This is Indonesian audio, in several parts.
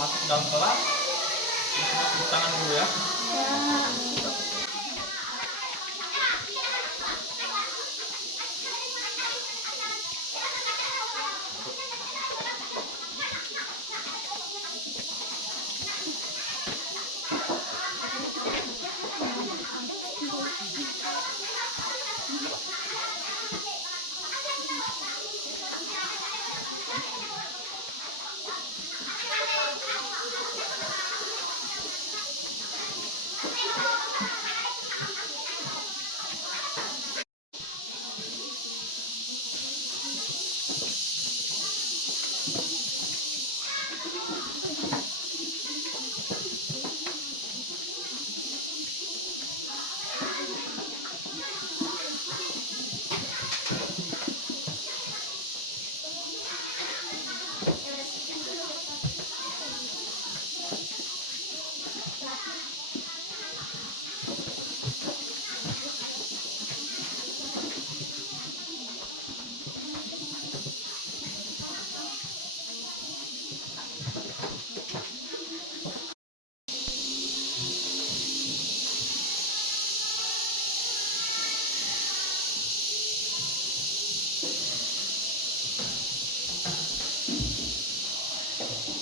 masuk dalam kelas. Tepuk tangan dulu ya.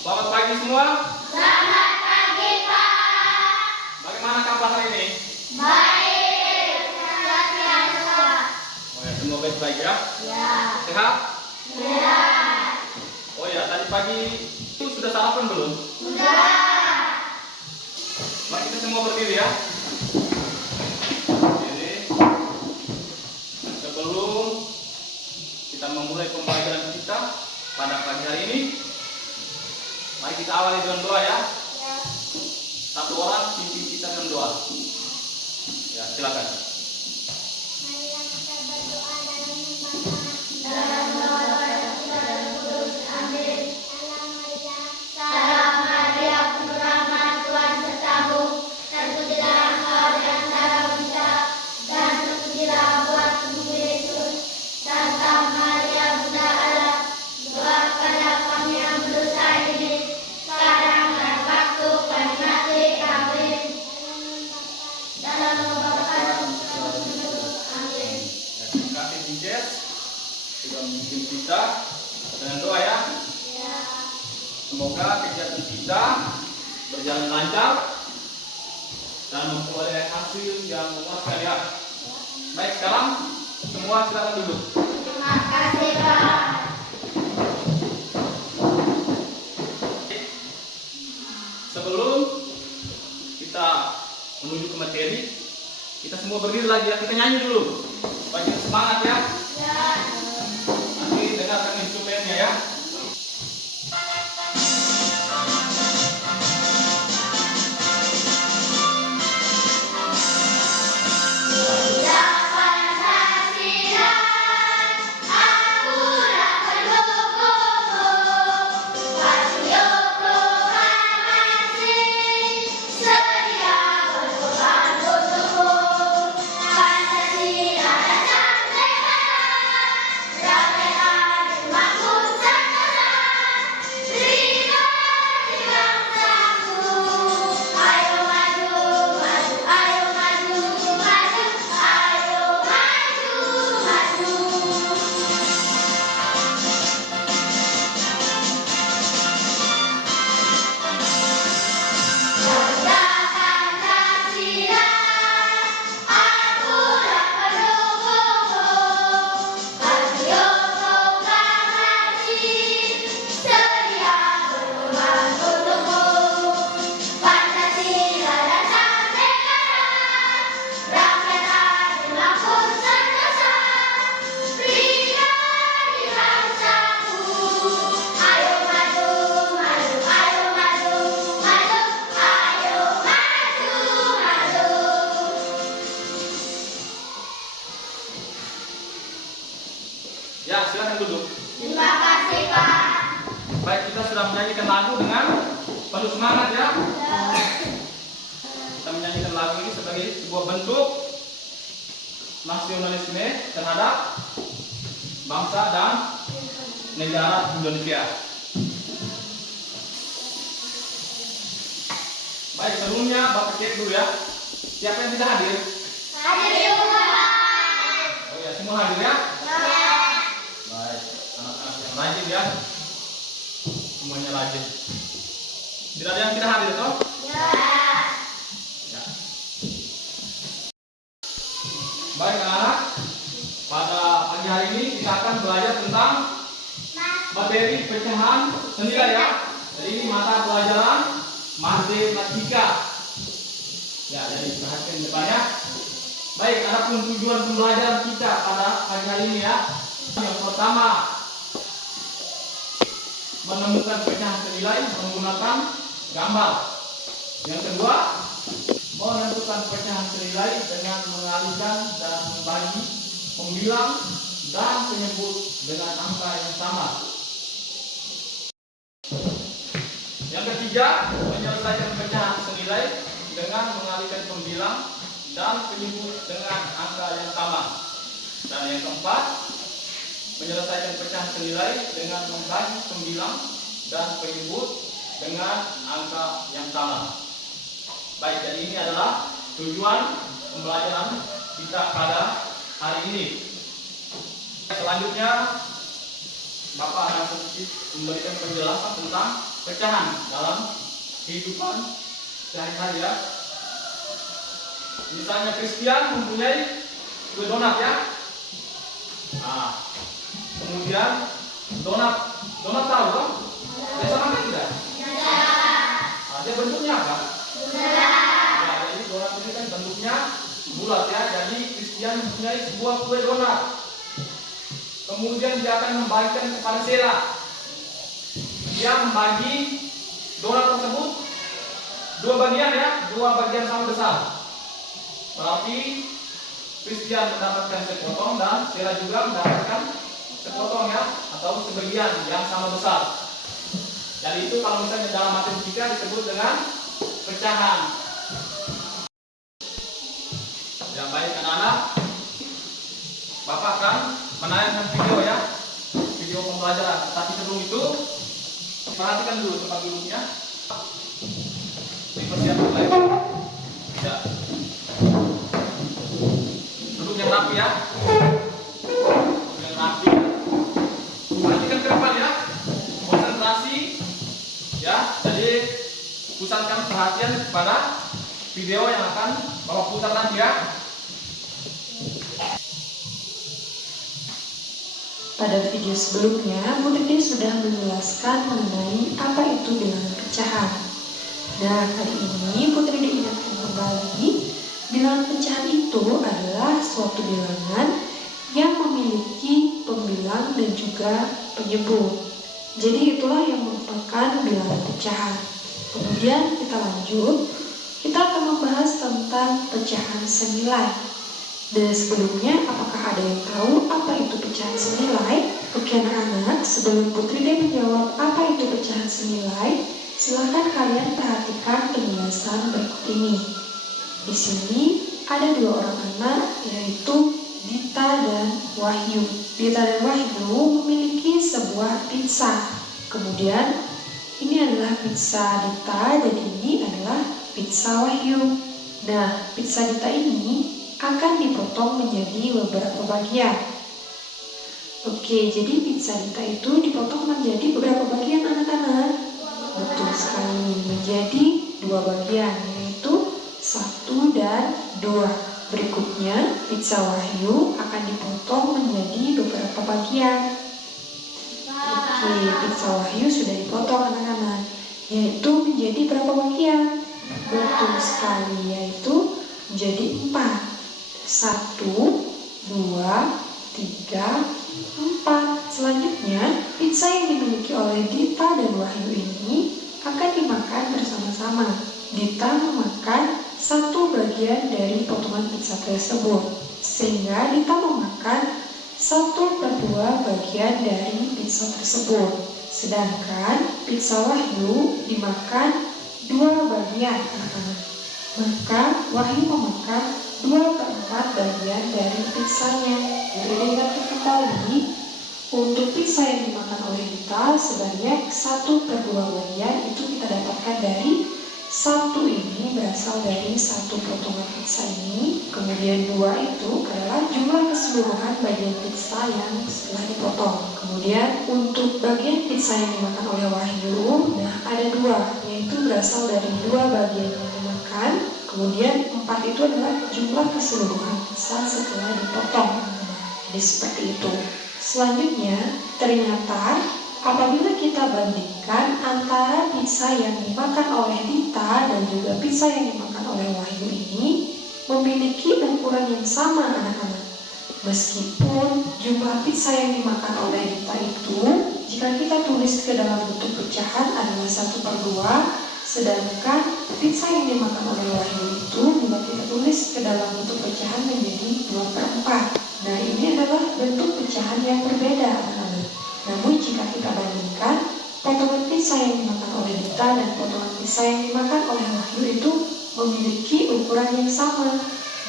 Selamat pagi semua. Selamat pagi, Pak. Bagaimana kabar hari ini? Baik, luar biasa. Oh ya, semua baik-baik ya? Ya. Sehat? Ya. Oh ya, tadi pagi itu sudah sarapan belum? Sudah. Mari kita semua berdiri ya. Berdiri. Sebelum kita memulai pembelajaran kita pada pagi hari ini, mari kita awali dengan doa ya. Ya. Satu orang pimpin kita dengan doa. Ya, silakan. Marilah kita berdoa dalam nama Bapa dan Kudus. Amin. Salam Maria, penuh rahmat, Tuhan sertamu. Terpujilah engkau di antara wanita, dan terpujilah buah tubuh Yesus. Santa Maria, Bunda Allah, doakanlah kami yang berdosa ini, sekarang dan waktu kami mati. Amin. Dalam nama Bapa dan Kudus. Amin. Ya, terima kasih Pinces sudah memimpin kita dengan doa ya. Ya. Semoga kegiatan kita berjalan lancar dan memperoleh hasil yang memuaskan ya. Baik, sekarang semua silakan duduk. Terima kasih, Pak. Sebelum kita menuju ke materi, kita semua berdiri lagi ya. Kita nyanyi dulu supaya kita semangat ya. Ya. Nanti dengarkan instrumennya ya. Sudah Pancasila, akulah pendukungmu. Patriot proklamasi, sedia berkorban untukmu. Pancasila dan negara, damai adil makmur sentosa. Berikan di bangsaku, ayo maju, maju, ayo maju, maju, ayo maju, maju. Sudah Pancasila, akulah pendukungmu. Patriot proklamasi, sedia berkorban untukmu. Pancasila dasar negara, rakyat adil makmur sentosa. Berikan di bangsaku, ayo maju, maju, ayo maju, maju, ayo maju, maju. Ya, silakan duduk. Terima kasih, Pak. Baik, kita sudah menyanyikan lagu dengan penuh semangat ya. Kita menyanyikan lagu ini sebagai sebuah bentuk nasionalisme terhadap bangsa dan negara Indonesia. Baik, sebelumnya Bapak cek dulu ya. Siapa yang tidak hadir? Hadir semua. Oh ya, semua hadir ya? Ya. Baik, anak-anak yang rajin ya. Semuanya rajin. Tidak ada yang tidak hadir toh? Ya. Ya. Baik anak-anak, pada pagi hari ini kita akan belajar tentang materi pecahan senilai ya. Jadi ini mata pelajaran matematika. Ya, jadi perhatikan depannya. Baik, adapun tujuan pembelajaran kita pada pagi hari ini ya. Yang pertama, menemukan pecahan senilai menggunakan gambar. Yang kedua, menentukan pecahan senilai dengan mengalihkan dan membagi, membilang dan menyebut dengan angka yang sama. Yang ketiga, menyelesaikan pecahan senilai dengan mengalihkan pembilang dan penyebut dengan angka yang sama. Dan yang keempat, menyelesaikan pecahan senilai dengan membagi pembilang dan penyebut dengan angka yang sama. Baik, jadi ini adalah tujuan pembelajaran kita pada hari ini. Selanjutnya, Bapak akan sedikit memberikan penjelasan tentang pecahan dalam kehidupan sehari-hari ya. Misalnya Christian mempunyai kue donat ya. Nah, kemudian donat tahu kan? Biasa makan tidak? Nah, dia bentuknya apa? Nah, jadi donat ini kan bentuknya bulat ya. Jadi Christian mempunyai sebuah kue donat. Kemudian dia akan membagikan kepada Sheila. Dia membagi donat tersebut dua bagian ya, dua bagian sama besar. Berarti Christian mendapatkan sepotong dan Sheila juga mendapatkan sepotong ya, atau sebagian yang sama besar. Jadi itu kalau misalnya dalam matematika disebut dengan pecahan. Yang baik anak-anak, Bapak akan menayangkan video ya, video pembelajaran. Tapi sebelum itu, perhatikan dulu tempat duduknya. Dipersiapkan lagi. Ya. Duduk yang rapi ya. Duduk yang rapi. Perhatikan ke depan ya. Konsentrasi. Ya. Jadi pusatkan perhatian pada video yang akan Bapak putar nanti ya. Pada video sebelumnya, Bu Dede sudah menjelaskan mengenai apa itu bilangan pecahan. Nah, kali ini Bu Dede ingatkan kembali, bilangan pecahan itu adalah suatu bilangan yang memiliki pembilang dan juga penyebut. Jadi itulah yang merupakan bilangan pecahan. Kemudian kita lanjut, kita akan membahas tentang pecahan senilai. Dan sebelumnya, apakah ada yang tahu apa itu pecahan senilai? Oke anak-anak, sebelum Putri Dede menjawab apa itu pecahan senilai, silakan kalian perhatikan penjelasan berikut ini. Di sini ada dua orang anak, yaitu Dita dan Wahyu. Dita dan Wahyu memiliki sebuah pizza. Kemudian ini adalah pizza Dita dan ini adalah pizza Wahyu. Nah, pizza Dita ini akan dipotong menjadi beberapa bagian. Oke, jadi pizza Dita itu dipotong menjadi beberapa bagian anak-anak. Betul sekali, menjadi dua bagian, yaitu 1 dan 2. Berikutnya, pizza Wahyu akan dipotong menjadi beberapa bagian. Oke, pizza Wahyu sudah dipotong anak-anak, yaitu menjadi berapa bagian? Betul sekali, yaitu menjadi 4. 1, 2, 3, 4. Selanjutnya, pizza yang dimiliki oleh Dita dan Wahyu ini akan dimakan bersama-sama. Dita memakan 1 bagian dari potongan pizza tersebut, sehingga Dita memakan 1/2 bagian dari pizza tersebut. Sedangkan pizza Wahyu dimakan 2 bagian anak-anak. Maka Wahyu memakan 2/4 bagian dari pizzanya. Jadi ingat kembali, untuk pizza yang dimakan oleh Dita sebanyak 1/2 bagian itu kita dapatkan dari 1 ini berasal dari 1 potongan pizza ini, kemudian 2 itu adalah jumlah keseluruhan bagian pizza yang setelah dipotong. Kemudian untuk bagian pizza yang dimakan oleh Wahyu, nah ada 2, yaitu berasal dari 2 bagian yang dimakan, kemudian 4 itu adalah jumlah keseluruhan pizza setelah dipotong. Jadi seperti itu. Selanjutnya, ternyata apabila kita bandingkan antara pizza yang dimakan oleh Dita dan juga pizza yang dimakan oleh Wahyu ini memiliki ukuran yang sama anak-anak. Meskipun jumlah pizza yang dimakan oleh Dita itu jika kita tulis ke dalam bentuk pecahan adalah 1/2, sedangkan pizza yang dimakan oleh Wahyu itu bila kita tulis ke dalam bentuk pecahan menjadi 2/4. Nah, ini adalah bentuk pecahan yang berbeda anak-anak. Namun jika kita bandingkan potongan pizza yang dimakan oleh Dita dan potongan pizza yang dimakan oleh Wahyu itu memiliki ukuran yang sama.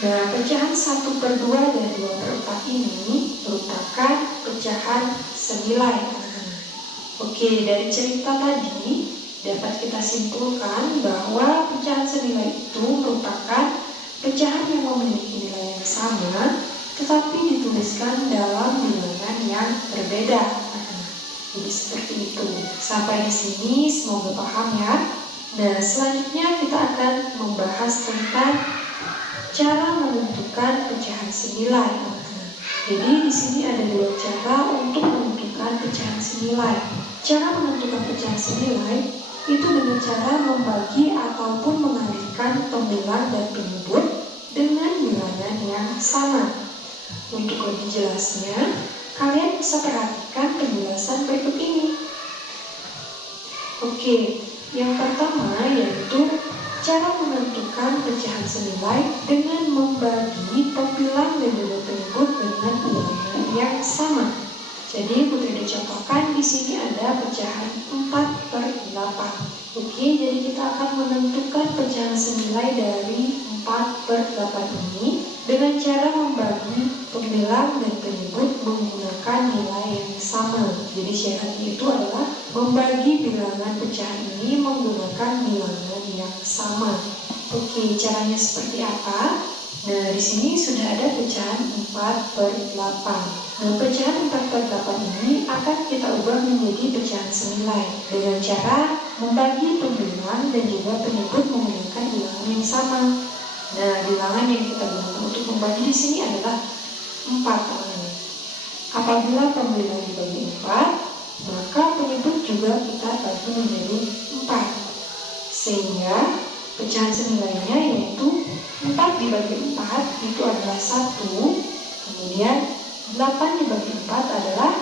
Nah, pecahan 1/2 dan 2/4 ini merupakan pecahan senilai anak-anak. Oke, dari cerita tadi dapat kita simpulkan bahwa pecahan senilai itu merupakan pecahan yang memiliki nilai yang sama tetapi dituliskan dalam bilangan yang berbeda. Jadi seperti itu. Sampai di sini semoga paham ya. Nah, selanjutnya kita akan membahas tentang cara menentukan pecahan senilai. Jadi di sini ada 2 cara untuk menentukan pecahan senilai. Cara menentukan pecahan senilai itu dengan cara membagi ataupun mengalihkan pembilang dan penyebut dengan bilangan yang sama. Untuk lebih jelasnya, kalian bisa perhatikan penjelasan berikut ini. Oke, yang pertama yaitu cara menentukan pecahan senilai dengan membagi pembilang dan juga penyebut dengan bilangan yang sama. Jadi Putri dicontohkan di sini ada pecahan 4/8. Oke, jadi kita akan menentukan pecahan senilai dari 4/8 ini dengan cara membagi pembilang dan penyebut menggunakan nilai yang sama. Jadi syaratnya itu adalah membagi bilangan pecahan ini menggunakan bilangan yang sama. Oke, caranya seperti apa? Nah, di sini sudah ada pecahan 4/8. Nah, pecahan 4/8 ini akan kita ubah menjadi pecahan senilai dengan cara membagi pembilang dan juga penyebut menggunakan bilangan yang sama. Nah, bilangan yang kita gunakan untuk membagi di sini adalah 4. Apabila pembilang dibagi 4, maka penyebut juga kita bagi menjadi 4. Sehingga pecahan senilainya yaitu 4 dibagi 4 itu adalah 1. Kemudian 8 dibagi 4 adalah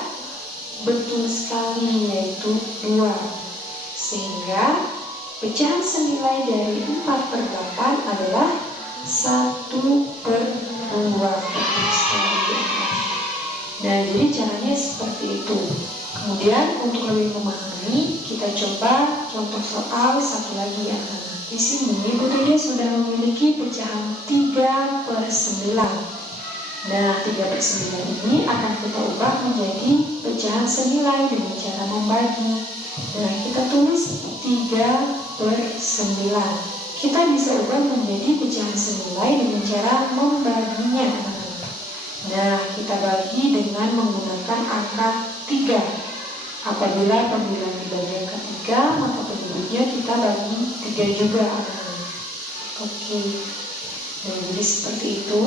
betul sekali yaitu 2. Sehingga pecahan senilai dari 4/8 adalah 1/2. Nah, jadi caranya seperti itu. Kemudian untuk lebih memahami, kita coba contoh soal satu lagi ya. Di sini Putri sudah memiliki pecahan 3/9. Nah, 3/9 ini akan kita ubah menjadi pecahan senilai dengan cara membagi. Nah, kita tulis 3/9. Kita bisa ubah menjadi pecahan senilai dengan cara membaginya. Nah, kita bagi dengan menggunakan angka 3. Apabila pembilang dibagi angka 3, maka penyebutnya kita bagi 3 juga. Oke. Nah, jadi seperti itu.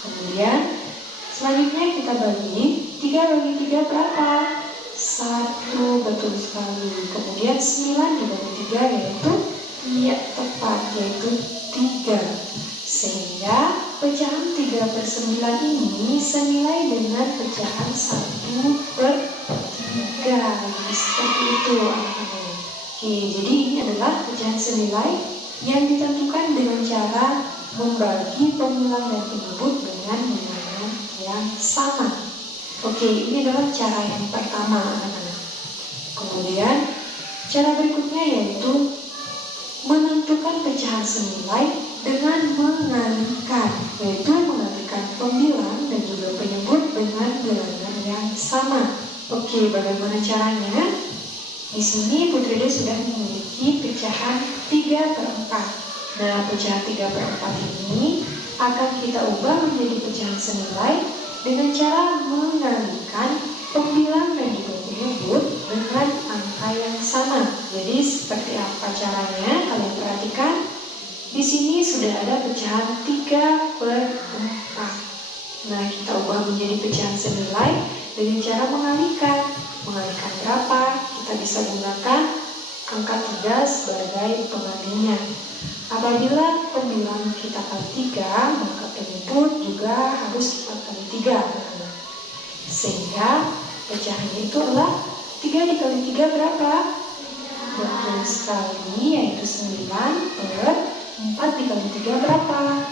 Kemudian selanjutnya kita bagi 3 bagi 3 berapa? 1, betul sekali. Kemudian 9 dibagi 3 yaitu tepat yaitu 3. Sehingga pecahan 3/9 ini senilai dengan pecahan 1/3. Seperti itu anak-anak. Oke, jadi ini adalah pecahan senilai yang ditentukan dengan cara membagi pembilang dan penyebut dengan bilangan yang sama. Oke, ini adalah cara yang pertama anak-anak. Kemudian cara berikutnya yaitu menentukan pecahan senilai dengan mengalihkan, yaitu mengalihkan pembilang dan juga penyebut dengan bilangan yang sama. Oke, bagaimana caranya? Di sini Putri sudah memiliki pecahan 3/4. Nah, pecahan 3/4 ini akan kita ubah menjadi pecahan senilai dengan cara mengalikan pembilang dan juga penyebut dengan angka yang sama. Jadi seperti apa caranya? Kalian perhatikan. Di sini sudah ada pecahan 3/4. Nah, kita ubah menjadi pecahan senilai dengan cara mengalihkan. Mengalihkan berapa? Kita bisa gunakan angka 3 sebagai pengalinya. Apabila pembilang kita kali 3, maka penyebut juga harus kita kali 3. Sehingga pecahannya itu adalah 3 dikali 3 berapa? Betul sekali, yaitu 9/4 dikali 3 berapa?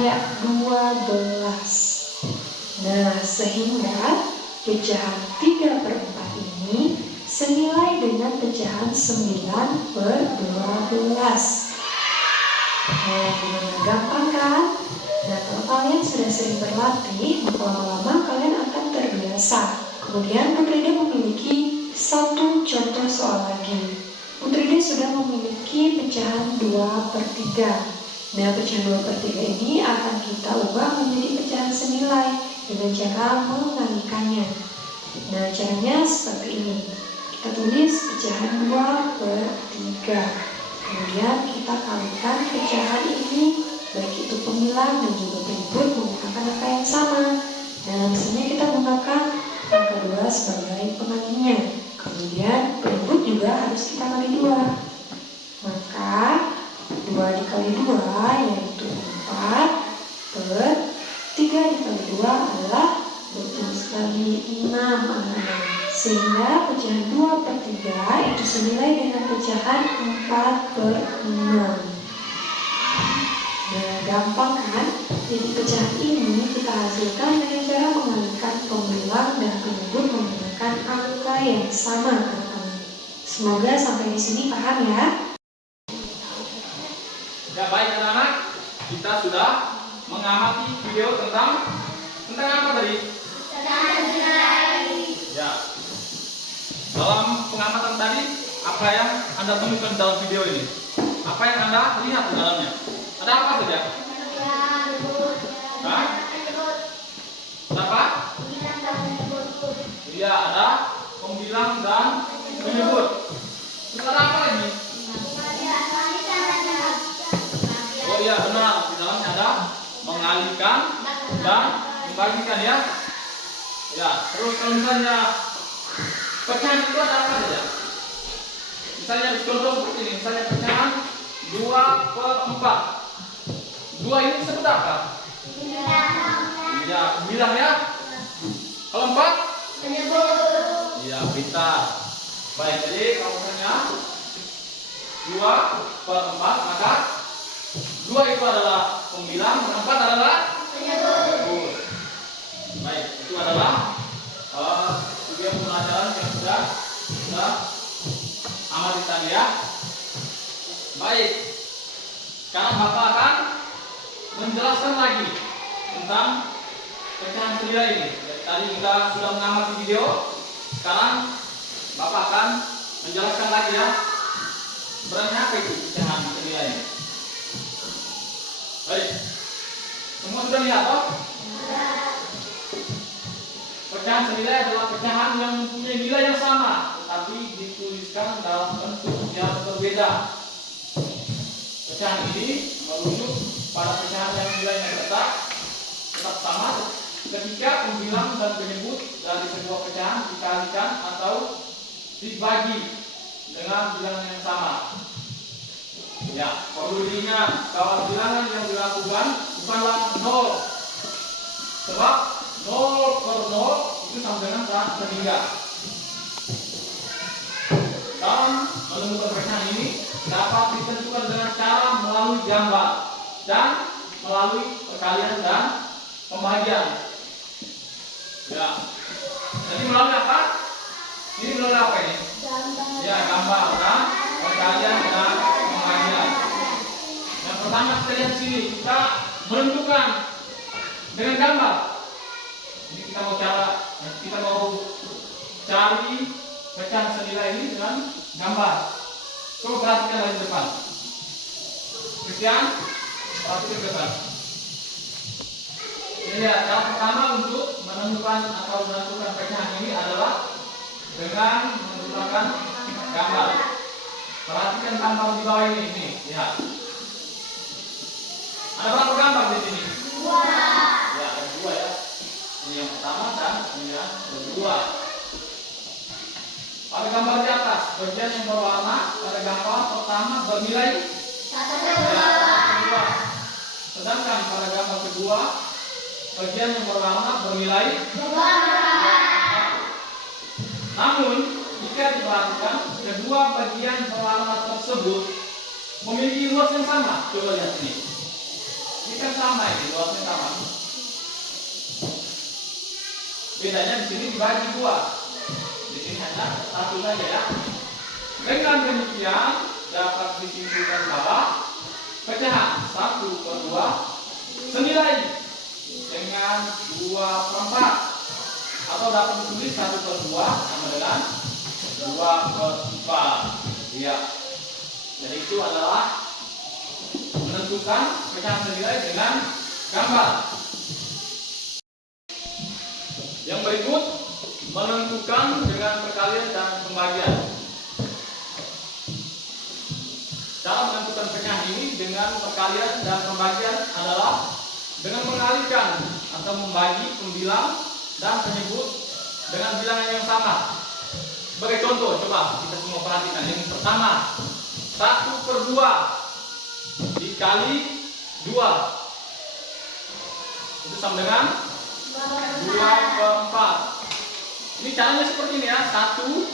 Ya, 12. Nah, sehingga pecahan 3/4 ini senilai dengan pecahan 9/12. Nah, gimana, gampang kan? Nah, kalau kalian sudah sering berlatih, maka lama-lama kalian akan terbiasa. Kemudian Putri D memiliki satu contoh soal lagi. Putri D sudah memiliki pecahan 2/3. Nah, pecahan 2/3 ini akan kita ubah menjadi pecahan senilai dengan cara mengalihkannya. Nah, caranya seperti ini. Kita tulis pecahan 2/3. Kemudian kita kalikan pecahan ini, baik itu pembilang dan juga penyebut menggunakan angka yang sama. Dalam sini kita gunakan angka 2 sebagai pengalinya. Kemudian penyebut juga harus kita kali 2. Maka 2 dikali 2 yaitu 4/3 dikali 2 adalah betul sekali 6 anak-anak. Sehingga pecahan 2/3 itu senilai dengan pecahan 4/6. Nah, gampang kan? Jadi pecahan ini kita hasilkan dengan cara mengalihkan pembilang dan penyebut menggunakan angka yang sama, anak-anak. Semoga sampai di sini paham ya. Ya, baik anak-anak, kita sudah mengamati video tentang apa tadi? Ya. Dalam pengamatan tadi, apa yang Anda temukan dalam video ini? Apa yang Anda lihat di dalamnya? Ada apa saja? Hah? Apa? Iya, ada pembilang dan penyebut. Terus ada apa lagi? Oh iya, benar. Di dalamnya ada mengalihkan dan membagikan ya. Ya, terus kalau misalnya pecahan itu ada apa saja? Misalnya contoh seperti ini, misalnya pecahan 2/4. 2 ini disebut apa? Ya, bilang ya. Kalau 4? Ya, pintar. Baik, jadi kalau misalnya 2/4, maka 2 itu adalah pembilang, 4 adalah penyebut. Baik, itu adalah video pembelajaran yang sudah amati tadi ya. Baik, sekarang Bapak akan menjelaskan lagi tentang pecahan senilai ini. Tadi kita sudah mengamati video, sekarang Bapak akan menjelaskan lagi ya. Sebenarnya apa itu pecahan senilai ini? Baik, semua sudah lihat toh? Pecahan senilai adalah pecahan yang mempunyai nilai yang sama, tetapi dituliskan dalam bentuk yang berbeda. Pecahan ini merujuk pada pecahan yang nilainya tetap sama ketika pembilang dan penyebut dari sebuah pecahan dikalikan atau dibagi dengan bilangan yang sama. Ya, perlu diingat bahwa bilangan yang dilakukan bukanlah 0, sebab 0/0 itu sama dengan 3. Dalam menemukan pecahan ini dapat ditentukan dengan cara melalui gambar dan melalui perkalian dan pembagian. Ya, jadi melalui apa? Ini melalui apa ini? Ya, gambar dan perkalian dan pembagian. Yang pertama kita lihat di sini, kita menentukan dengan gambar. Ini kita mau cari pecahan senilai ini dengan gambar. Coba perhatikan lagi depan. Christian, perhatikan ke depan. Ini lihat, cara pertama untuk menemukan atau menentukan pecahan ini adalah dengan menggunakan gambar. Perhatikan gambar di bawah ini, lihat. Ada berapa gambar di sini? Dua. Ya, ada dua ya. Ini yang pertama dan ini yang kedua. Pada gambar di atas, bagian yang berwarna pada gambar pertama bernilai Satu. ya, kedua. Sedangkan pada gambar kedua, bagian yang berwarna bernilai Dua. namun jika diperhatikan kedua bagian berwarna tersebut memiliki luas yang sama. Coba lihat ini. Ini kan sama ini, luasnya sama. Bedanya di sini dibagi dua. Di sini hanya satu saja ya. Dengan demikian dapat disimpulkan bahwa pecahan 1/2 senilai dengan 2/4 atau dapat ditulis 1/2 sama dengan 2/4. Ya. Jadi itu adalah menentukan pecahan senilai dengan gambar. Yang berikut menentukan dengan perkalian dan pembagian. Cara menentukan pecahan ini dengan perkalian dan pembagian adalah dengan mengalihkan atau membagi pembilang dan penyebut dengan bilangan yang sama. Sebagai contoh, coba kita semua perhatikan. Yang pertama, 1/2 dikali 2 itu sama dengan 2/4. Ini caranya seperti ini ya. Satu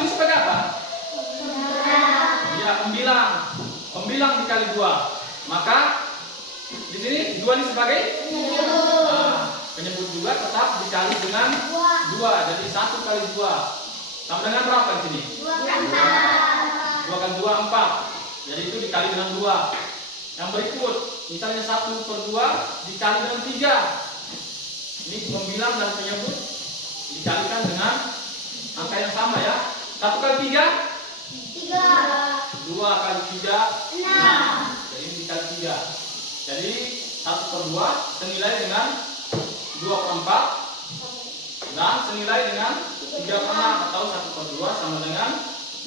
ini sebagai apa? Ya, pembilang dikali 2. Maka di sini 2 ini sebagai penyebut juga tetap dikali dengan 2. Jadi 1 kali 2 sama dengan berapa di sini? 2 kali 2 4. Jadi itu dikali dengan 2. Yang berikut, misalnya 1/2 dikali dengan 3. Ini pembilang dan penyebut dikalikan dengan angka yang sama ya. 1 kali 3? 2 kali 3? 6. Jadi ini dikali 3. Jadi 1/2 senilai dengan 2/4 dan senilai dengan 3/6 atau 1/2 sama dengan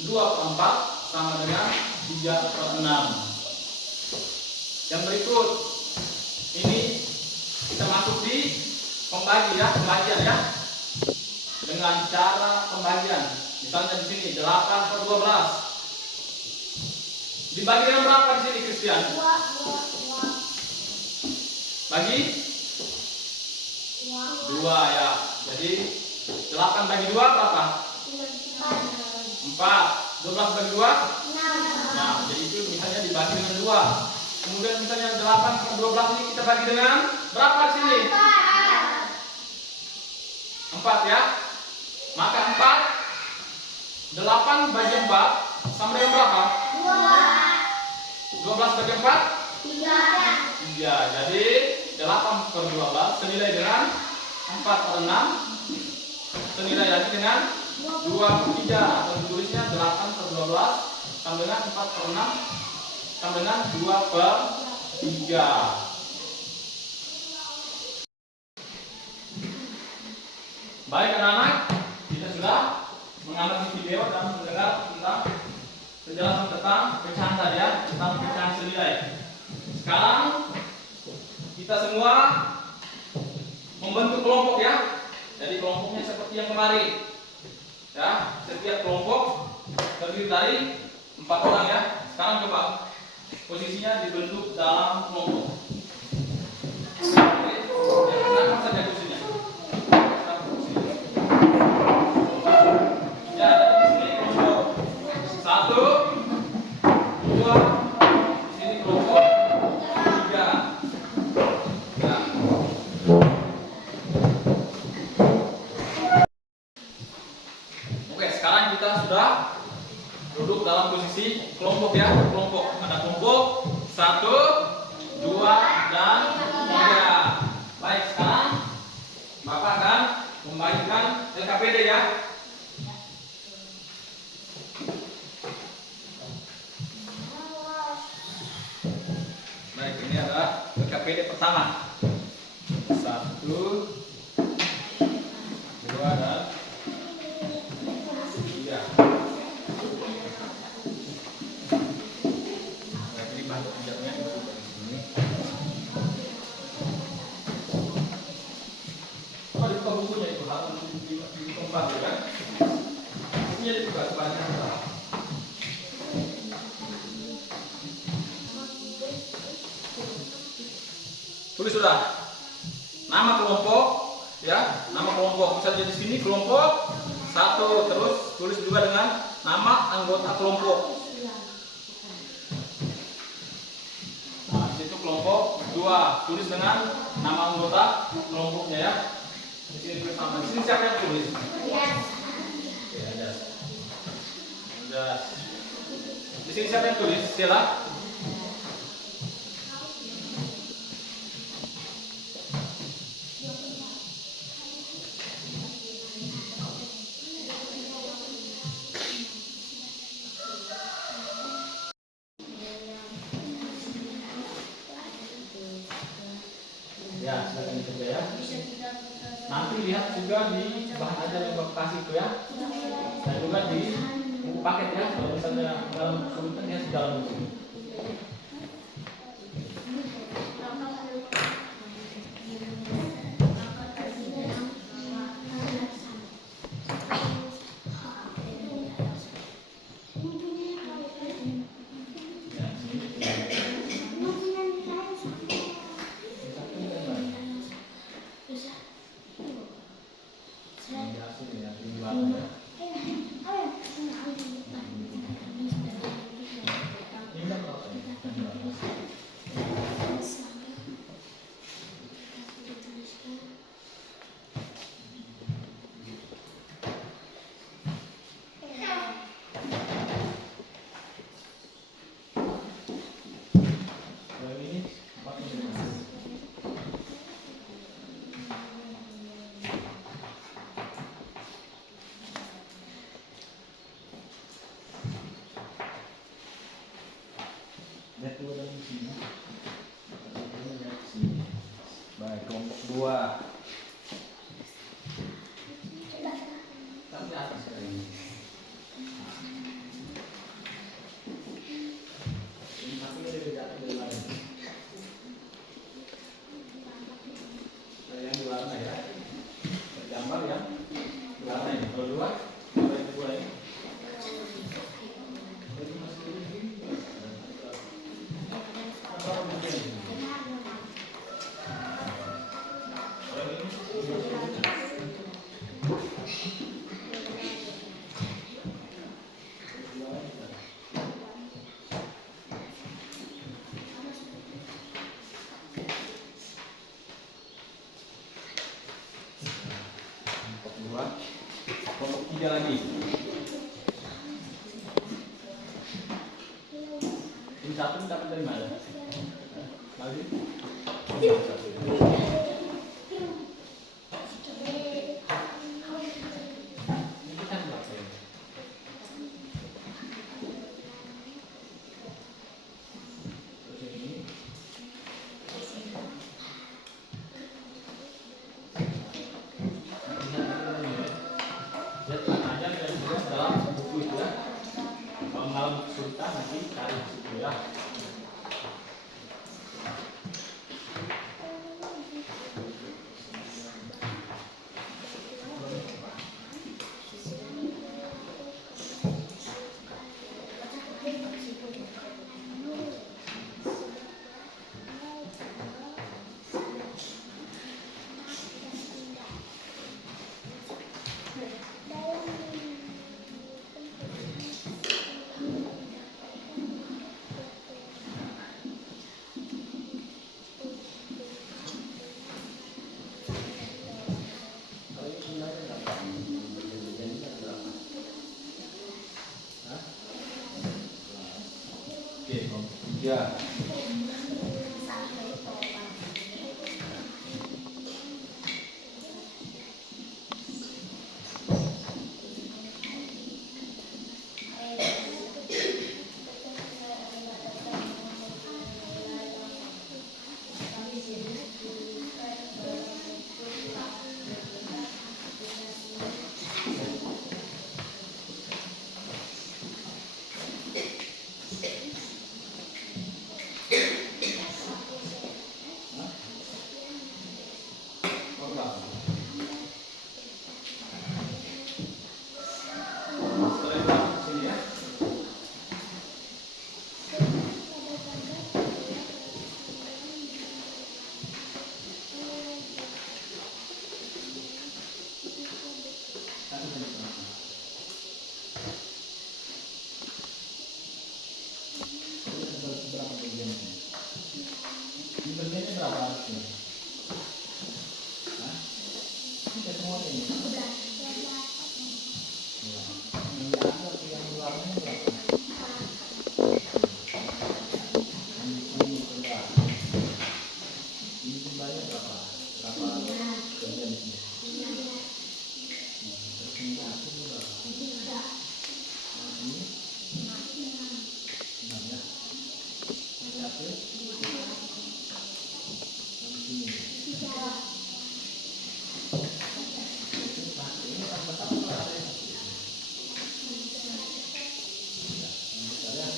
2/4 sama dengan 3/6. Yang berikut ini kita masuk di pembagian ya. Dengan cara pembagian. Misalnya di sini 8/12. Dibagi dengan berapa di sini, Christian? Bagi 2 ya. Jadi 8 bagi 2 berapa? 4. 12 bagi 2? 6. Nah, jadi itu misalnya dibagi dengan 2. Kemudian misalnya 8/12 ini kita bagi dengan berapa di sini? 4 ya. Maka 8 bagi 4 sama dengan berapa? 12 bagi 4? 3. Jadi 8/12 senilai dengan 4/6 senilai lagi dengan 2/3 atau ditulisnya 8/12 sama dengan 4/6 sama dengan 2/3. Baik anak-anak, kita sudah mengamati video dan mendengar tentang penjelasan tentang pecahan tadi ya, tentang pecahan senilai. Sekarang kita semua membentuk kelompok ya. Jadi kelompoknya seperti yang kemarin. Ya, setiap kelompok terdiri dari 4 orang ya. Sekarang coba posisinya dibentuk dalam kelompok. Oke, silakan saja posisinya. Ya, di sini kelompok 1, 2, di sini kelompok 3. Nah. Oke, sekarang kita sudah duduk dalam posisi kelompok ya. Kelompok, ada kelompok 1, 2, dan 3. Baik, sekarang Bapak akan membagikan LKPD ya. pendek pertama. 1, 2 dan 3. Jadi bahan pijatnya itu dari sini. Coba dibuka bukunya itu halaman di tempat ya kan? Bukunya dibuka banyak salah. Tulis sudah nama kelompok ya, nama kelompok misalnya di sini kelompok 1, terus tulis juga dengan nama anggota kelompok. Nah, di situ kelompok 2 tulis dengan nama anggota kelompoknya ya. Di sini tulis nama. Di sini siapa yang tulis? Oke, ada. Di sini siapa yang tulis? Sila. Ya, silakan dicoba ya. Nanti lihat juga di bahan ajar yang Bapak kasih itu ya. Dan juga di buku paket ya. Kalau misalnya dalam kesulitan ya di dalam buku. Baik, kelompok 2. Tapi atas ini. Tapi ini bedakan dari lain. Yang diwarna ya. Gambar yang diwarna ini. Kalau 2, yang 2 ini. Kelompok 3 lagi. Ini 1 dapat dari mana? Lagi? Nanti cari situ ya. Ya. Berapa bagian ini? Ini bagiannya berapa harusnya? Hah? Ini semua ini. Ya. Yang di atas, yang di luarnya berapa? Ini enggak. Ini jumlahnya berapa? Berapa bagian ini? Terus ini aku berapa? Nah, ini 6 ya. Ini satu. Yang sini. Ini tambah satu berapa ya? Yang besar ya.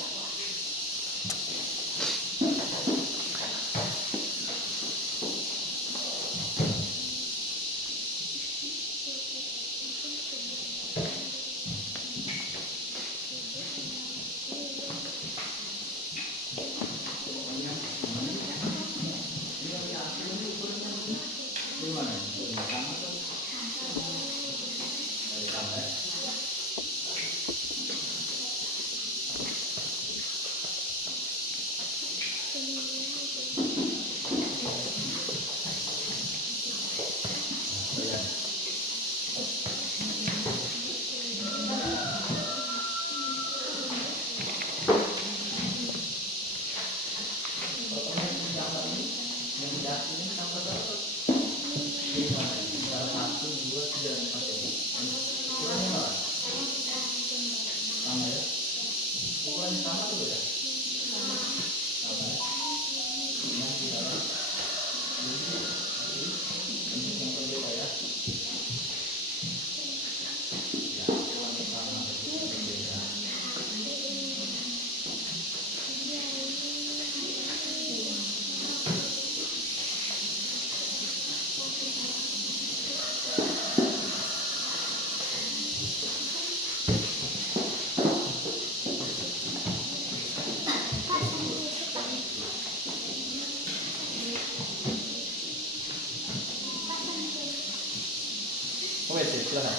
Ini mana? Ini sama tuh. Dari sama ya. Oh, ya. Potongnya yang gambar ini, yang di atas ini tambah berapa? Ini mana? Satu, dua, tiga, empat ya. Ukurannya berapa? Sama ya. Ukurannya sama tuh ya. Sama ya. Ini yang tidak. Ini yang berbeda ya. Ya, ukurannya sama. Berbeda. Oke, silakan.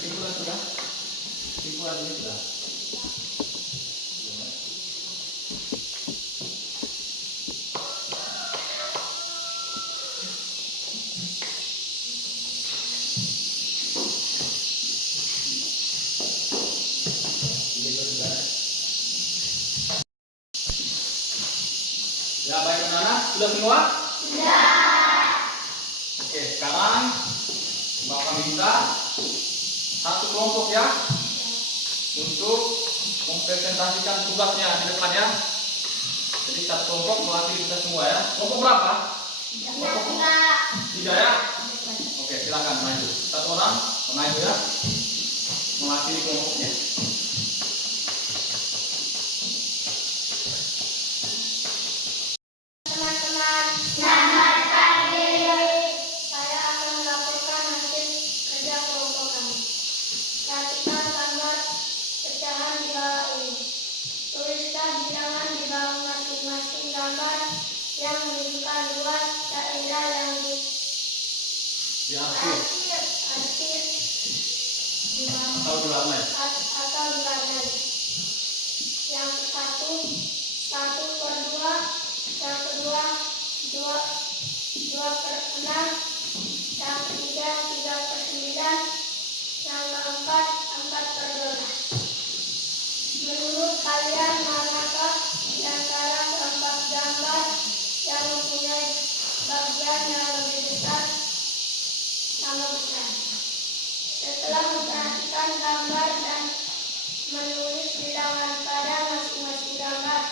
Simpulan sudah? Simpulan ini sudah? Ini sudah. Ya, baik anak-anak, sudah semua? Oke, sekarang Bapak minta satu kelompok ya untuk mempresentasikan tugasnya di depan ya. Jadi satu kelompok mewakili kita semua ya. Kelompok berapa? Tiga ya. Oke, silakan maju. Satu orang maju ya, mewakili kelompoknya. Teman-teman, selamat pagi. Saya akan melaporkan hasil kerja kelompok kami. Perhatikan gambar pecahan di bawah ini. Tuliskan bilangan di bawah masing-masing gambar yang menunjukkan luas daerah yang diarsir di bawah atau diwarnai. Yang satu 1/2, yang kedua 2/6, yang ketiga 3/9, yang keempat 4/12. Menurut kalian manakah di antara keempat gambar yang mempunyai bagian yang lebih besar sama besar? Setelah memperhatikan gambar dan menulis bilangan pada masing-masing gambar,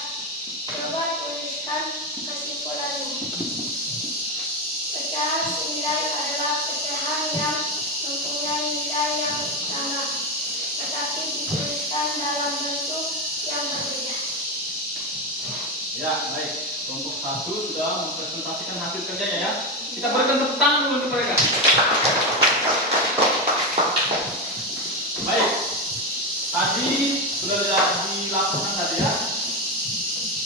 coba tuliskan kesimpulannya. Pecahan 9 adalah Ya, baik. Kelompok 1 sudah mempresentasikan hasil kerjanya ya. Kita berikan tepuk tangan dulu untuk mereka. Baik. Tadi sudah dilakukan tadi ya.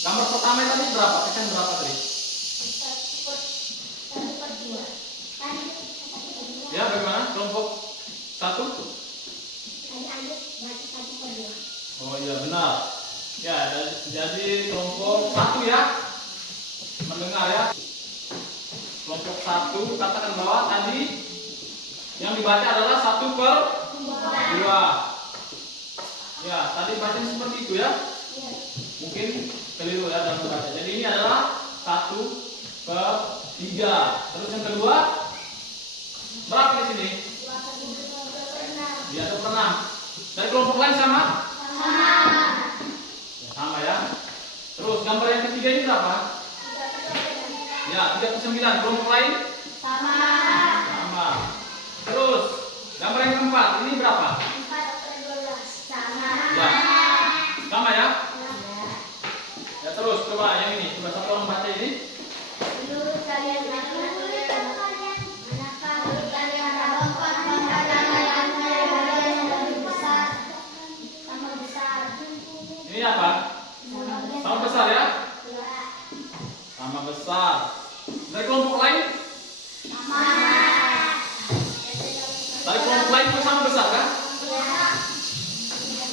Gambar pertama tadi berapa? Pecahan berapa tadi? 1/2. Ya, bagaimana? Kelompok 1? Tadi Anda baca 1/2. Oh iya, benar. Ya, jadi kelompok 1 ya. Mendengar ya. Kelompok 1 katakan bahwa tadi yang dibaca adalah 1/2. Ya, tadi bacanya seperti itu ya. Mungkin keliru ya dalam membaca. Jadi ini adalah 1/3. Terus yang kedua berapa di sini? 2/6. Dari kelompok lain sama? Sama ya. Terus gambar yang ketiga ini berapa? 3/9. Kelompok lain? Sama. Terus gambar yang keempat ini berapa? 4/12. Ya. Sama ya? Ya, terus coba yang ini. Coba satu orang baca ini. Menurut kalian manakah kalian dapat mengatakan bagian yang lebih besar sama besar? Ini apa? Sama besar ya? Sama besar. Dari kelompok lain? Dari kelompok lain pun sama besar kan?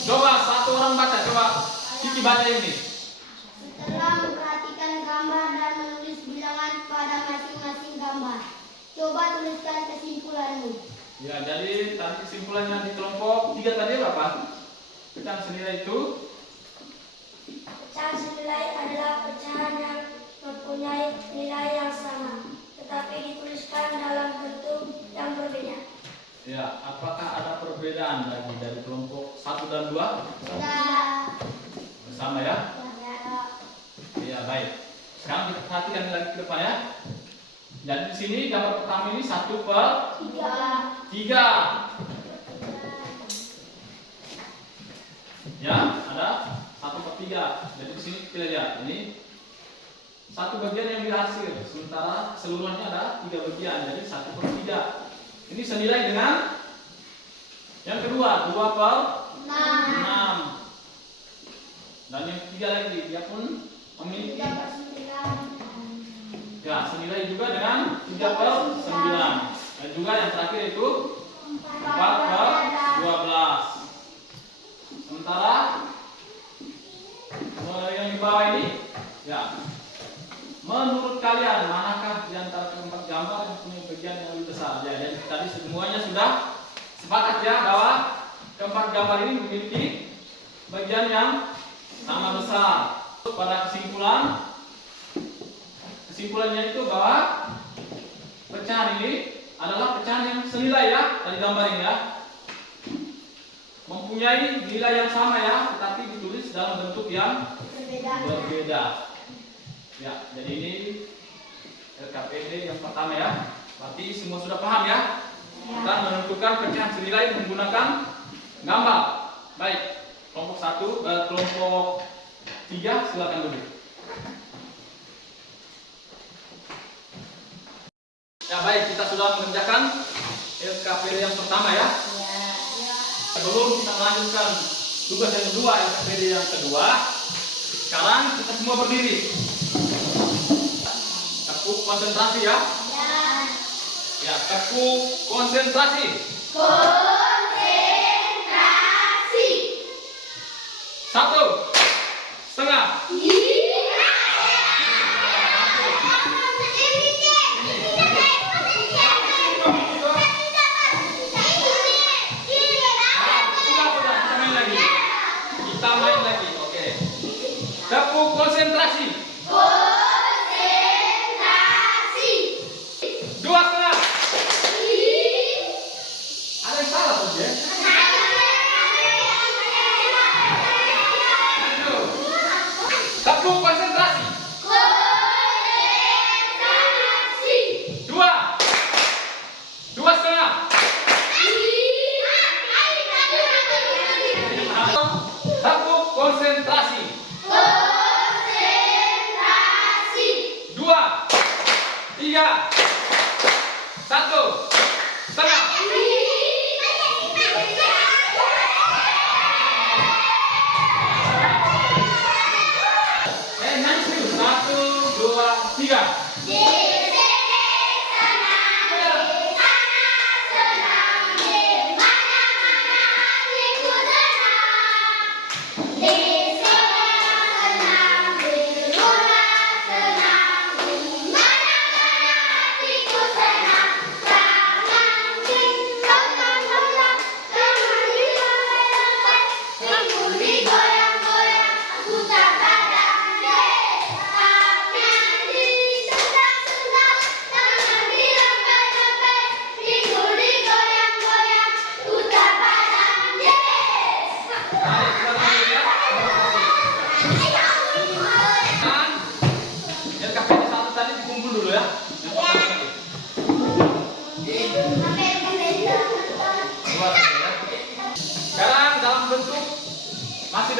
Coba satu orang baca. Coba Kiki baca ini. Setelah memperhatikan gambar dan menulis bilangan pada masing-masing gambar, coba tuliskan kesimpulanmu. Ya, jadi tadi kesimpulannya di kelompok 3 tadi berapa? Pecahan senilai itu? Pecahan senilai adalah pecahan yang mempunyai nilai yang sama, tetapi dituliskan dalam bentuk yang berbeda. Ya, apakah ada perbedaan lagi dari kelompok 1 dan 2? Tidak. Sama ya? Tidak. Ya, baik. Sekarang kita perhatikan lagi ke depan ya. Jadi di sini gambar pertama ini 1/3. Ya, ada 1/3. Jadi di sini kita lihat ini satu bagian yang dihasil, sementara seluruhnya ada 3 bagian, jadi 1/3. Ini senilai dengan yang kedua 2/6. Dan yang ketiga lagi dia pun memiliki ya senilai juga dengan 3/9. Dan juga yang terakhir itu 4/12. Sementara yang di bawah ini ya, menurut kalian manakah di antara keempat gambar yang punya bagian yang lebih besar? Ya, jadi tadi semuanya sudah sepakat ya bahwa keempat gambar ini memiliki bagian yang sama besar. Pada kesimpulannya itu bahwa pecahan ini adalah pecahan yang senilai ya dari gambar ini ya, mempunyai nilai yang sama ya, tetapi ditulis dalam bentuk yang berbeda. Ya, jadi ini LKPD yang pertama ya. Berarti semua sudah paham ya? Kita menentukan pecahan senilai menggunakan gambar. Baik, kelompok 1, kelompok 3 silakan dulu. Ya, baik, kita sudah mengerjakan LKPD yang pertama ya. Sebelum kita melanjutkan tugas yang kedua, LKPD yang kedua, sekarang kita semua berdiri. Tepuk konsentrasi ya. Ya, tepuk konsentrasi. Konsentrasi. 1,5. Kita main lagi. Oke. Tepuk konsentrasi. Konsentrasi. 2,5. Ada yang salah.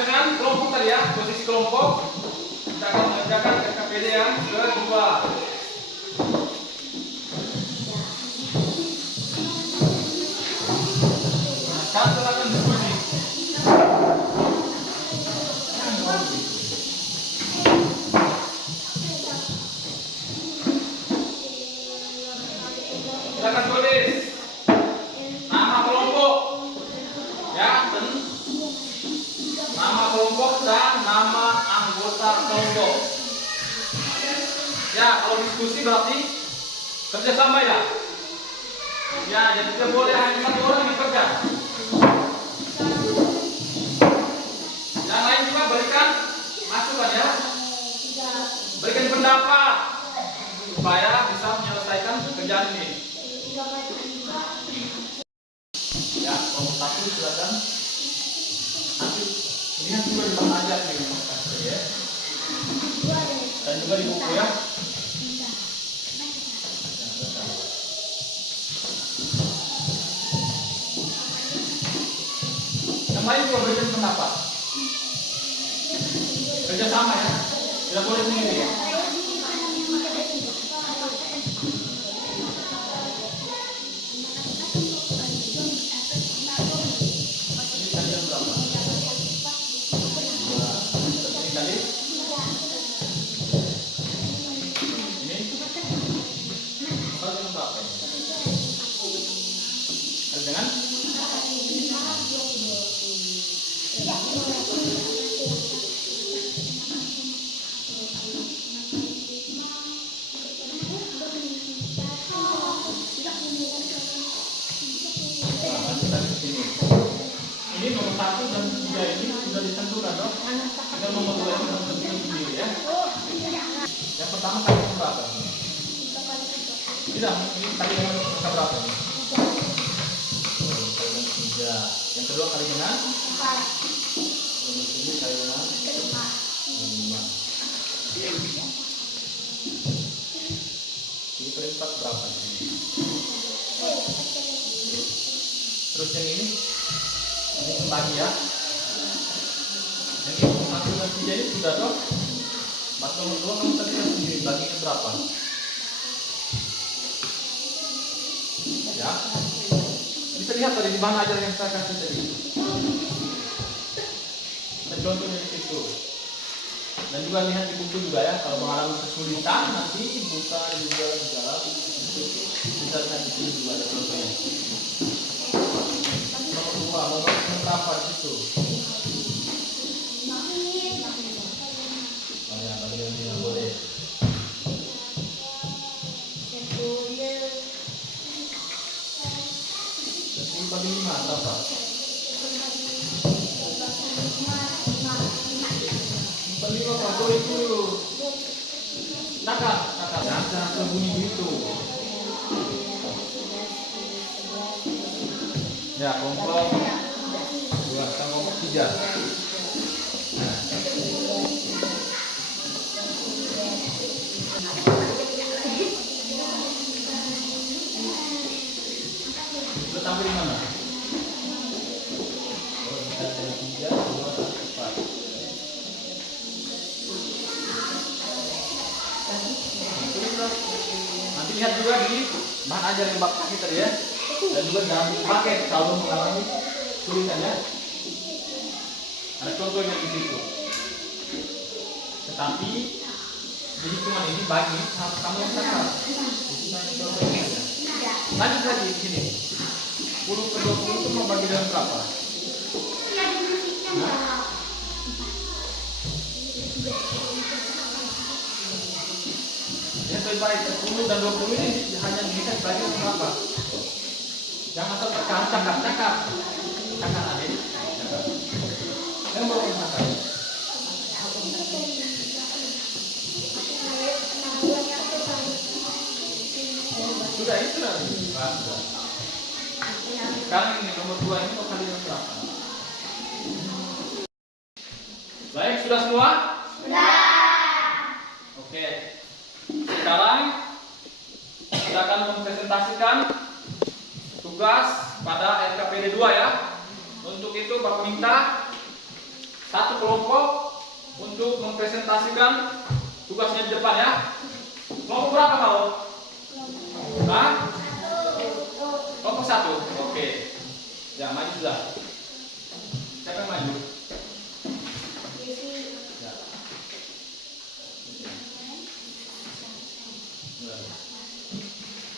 dengan kelompok tadi ya, posisi kelompok. Kita akan mengerjakan KKPD yang kedua. Nah, sekarang kita akan diskusi. Silakan tulis nama kelompok, ya, dan nama kelompok dan nama anggota kelompok. Ya, kalau diskusi berarti kerjasama ya. Ya, jadi tidak boleh hanya satu orang yang kerja. Yang lain juga berikan masukan ya, berikan pendapat supaya bisa menyelesaikan pekerjaan ini. Ya, kelompok satu silakan. Nanti ini kan juga dibaca nih ya. Dan juga di buku ya. Yang lain juga berikan pendapat. Kerjasama ya, tidak boleh sendiri ya. Ini nomor 1 dan 3 ini sudah ditentukan dong. Tinggal nomor 2 ini harus tentukan sendiri ya. Yang pertama kali berapa? Tidak, ini kali dengan angka berapa ini? Kali dengan 3. Yang kedua kali dengan 4. Nomor ini kali dengan 5. Ini kali 4 berapa? Terus yang ini bagi ya. Jadi 1 dan 3 ini sudah dong. Mas nomor 2 kamu tentukan sendiri baginya berapa? Ya. Bisa lihat tadi di bahan ajar yang saya kasih tadi. Ada contohnya di situ. Dan juga lihat di buku juga ya. Kalau mengalami kesulitan nanti buka juga di dalam buku. Bisa lihat di sini juga ada contohnya. Nomor 2 mau berapa di situ? Oh ya, bagian ini boleh. Jadi bagi 5 berapa? Bagi 5 berapa itu? Cakap. Jangan terbunyi gitu. Ya, kelompok 2 sama kelompok 3. Nah. Sudah tampil di mana? Oh, kita ada 3, 2, 4. Nanti lihat juga di bahan ajar yang bab kita tadi ya. Dan juga dalam paket kalau mengalami tulisannya ada contohnya di situ. Tetapi di hitungan ini bagi harus kamu yang cakap. Lanjut lagi di sini. 10 ke 20 itu mau bagi dengan berapa? Nah. Ya, baik 10 dan 20 ini hanya bisa dibagi dengan berapa? Jangan asal cakap adik. Yang mau makan. Sudah itu lah. Sekarang ini nomor 2 ini mau kali dengan berapa? Baik, sudah semua? Sudah. Oke. Sekarang kita akan mempresentasikan tugas pada RKPD 2 ya. Untuk itu Bapak minta satu kelompok untuk mempresentasikan tugasnya di depan ya. Kelompok berapa mau? Hah? Kelompok satu. Oke. Ya, maju sudah. Siapa yang maju? Ya.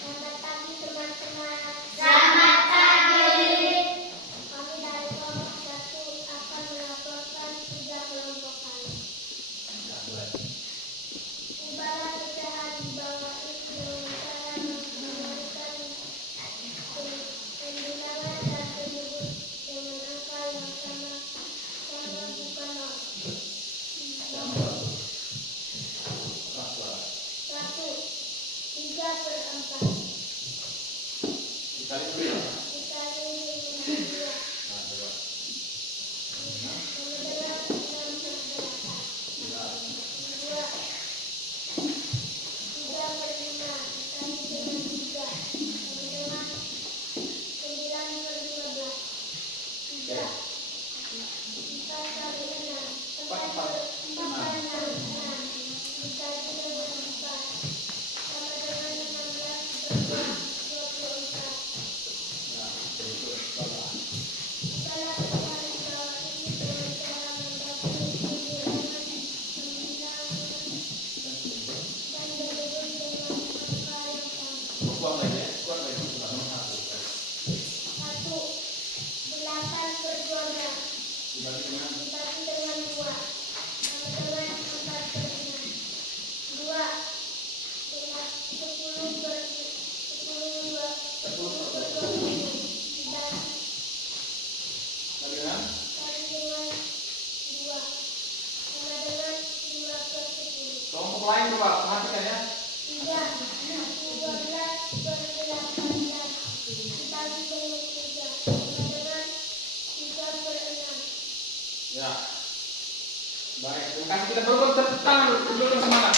Selamat pagi teman-teman. Selamat pagi. Kami dari kelompok 1 akan melaporkan kerja kelompok kami. Ya, mulai. Ibarat pecahan di bawah itu dengan cara memberikan pembilangan dan penyebut dengan angka yang sama bukan nol. Satu, 3/4 Dikali dulu ya. dikali dengan 2. Nah, coba. Sama dengan 6/8. Ya. 2, 3/5 dikali dengan 3 sama dengan 9/15. 3, 4/6 4/6 dikali dengan 4 sama dengan 16/24. Ya, berikut coba. Ibarat pecahan di bawah ini dengan cara membagi pembilangan dan menyebut dengan angka yang sama. Buang lagi ya. Buang lagi. Sudah nomor 1. 1, 8/12 Dibagi dengan dibagi dengan 2 sama dengan 4/6. 2, 10/20 dibagi dengan dibagi dengan 2 sama dengan 5/10. kelompok lain coba. Perhatikan ya. 3, 12/18 dibagi dengan 3 sama dengan 3/6. Ya. Baik, terima kasih. Kita berikan tepuk tangan dulu semangat.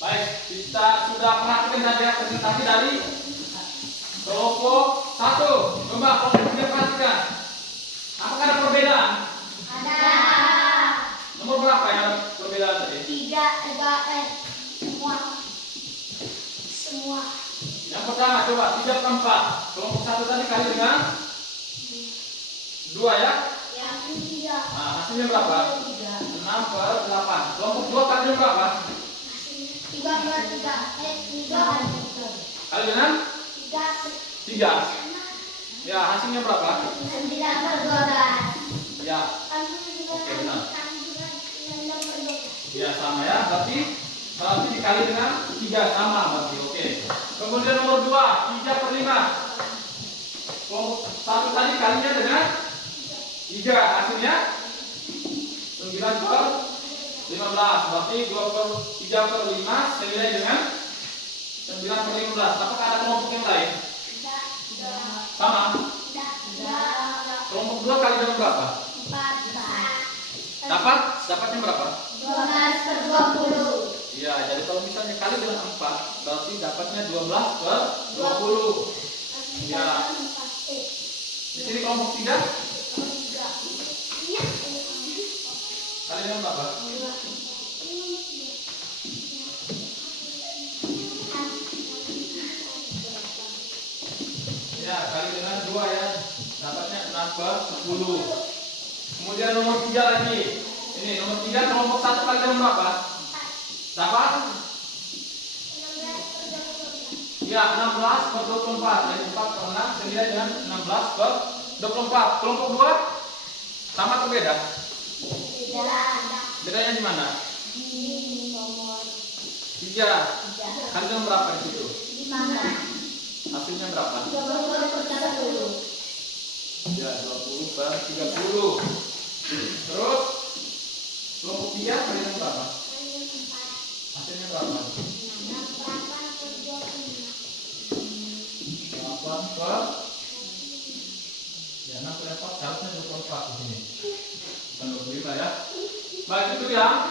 Baik, kita sudah perhatikan tadi ya presentasi dari kelompok 1. Coba kelompok 3 perhatikan. Apakah ada perbedaan? Ada Nomor berapa yang ada perbedaan tadi? 3, semua. Yang pertama coba 3/4. Kelompok 1 tadi kali dengan 2 ya. Yang ketiga Nah, hasilnya berapa? 6/8. Kelompok 2 kali dengan berapa? 3/3 Kali dengan 3. Ya, hasilnya berapa? 9/12. Ya, oke benar. Ya sama ya. Berarti dikali dengan 3 sama berarti. Oke. Kemudian nomor 2 3/5. Kelompok 1 tadi kalinya dengan 3. Hasilnya 9/15. Berarti 3/5 senilai dengan 9/15. Apakah ada kelompok yang lain? Sama. Kelompok 2 kali dengan berapa? Dapatnya berapa? 12/20. Iya, jadi kalau misalnya kali dengan 4, berarti dapatnya 12/20. Ya. Di sini kelompok 3 kali dengan berapa? Ya, kali dengan 2 ya. Dapatnya 6/10. Kemudian nomor 3 lagi. Ini nomor 3 kelompok 1 kali dengan berapa? Dapat? Ya, 16/24. Jadi 4/6 senilai dengan 16/24. Kelompok 2 sama atau beda? Bedanya di mana? 3 kali dengan berapa di situ? Hasilnya berapa? 20/30. Ya, 20/30. Terus kelompok 3 kali dengan berapa? Hasilnya berapa? 6/4 seharusnya 24 di sini. Bukan 25 ya. Baik, itu ya.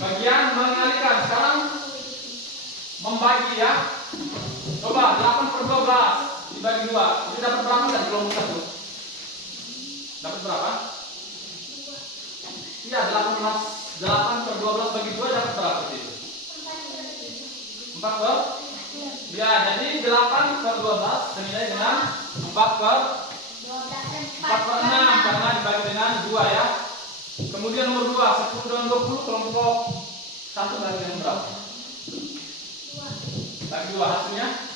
Bagian mengalihkan. Sekarang membagi ya. Coba 8/12 dibagi 2. Itu dapat berapa tadi kelompok 1? Dapat berapa? Iya, 8 per 12 bagi 2 dapat berapa itu? 4 per? Ya, jadi 8 per 12 senilai dengan 4 per 6 karena dibagi dengan 2 ya. Kemudian nomor 2, 10 dengan 20 kelompok 1 bagi dengan berapa? Bagi 2 hasilnya?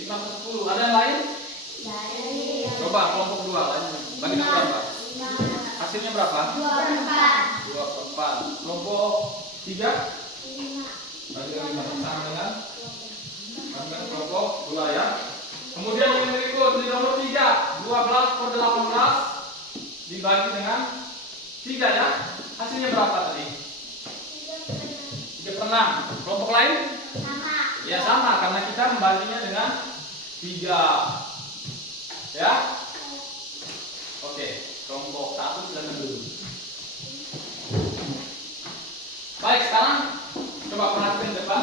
5 per 10. Ada yang lain? Coba kelompok 2 bagi dengan berapa? Hasilnya berapa? 2 per 4. Kelompok 3 bagi dengan 5 sama dengan kelompok 2 ya. Kemudian yang berikut di nomor 3, 12 per 18 dibagi dengan 3 ya. Hasilnya berapa tadi? 3 per 6. Kelompok lain? Ya sama, karena kita membaginya dengan 3 ya. Oke, kelompok 1 silakan dulu. Baik, sekarang coba perhatikan ke depan.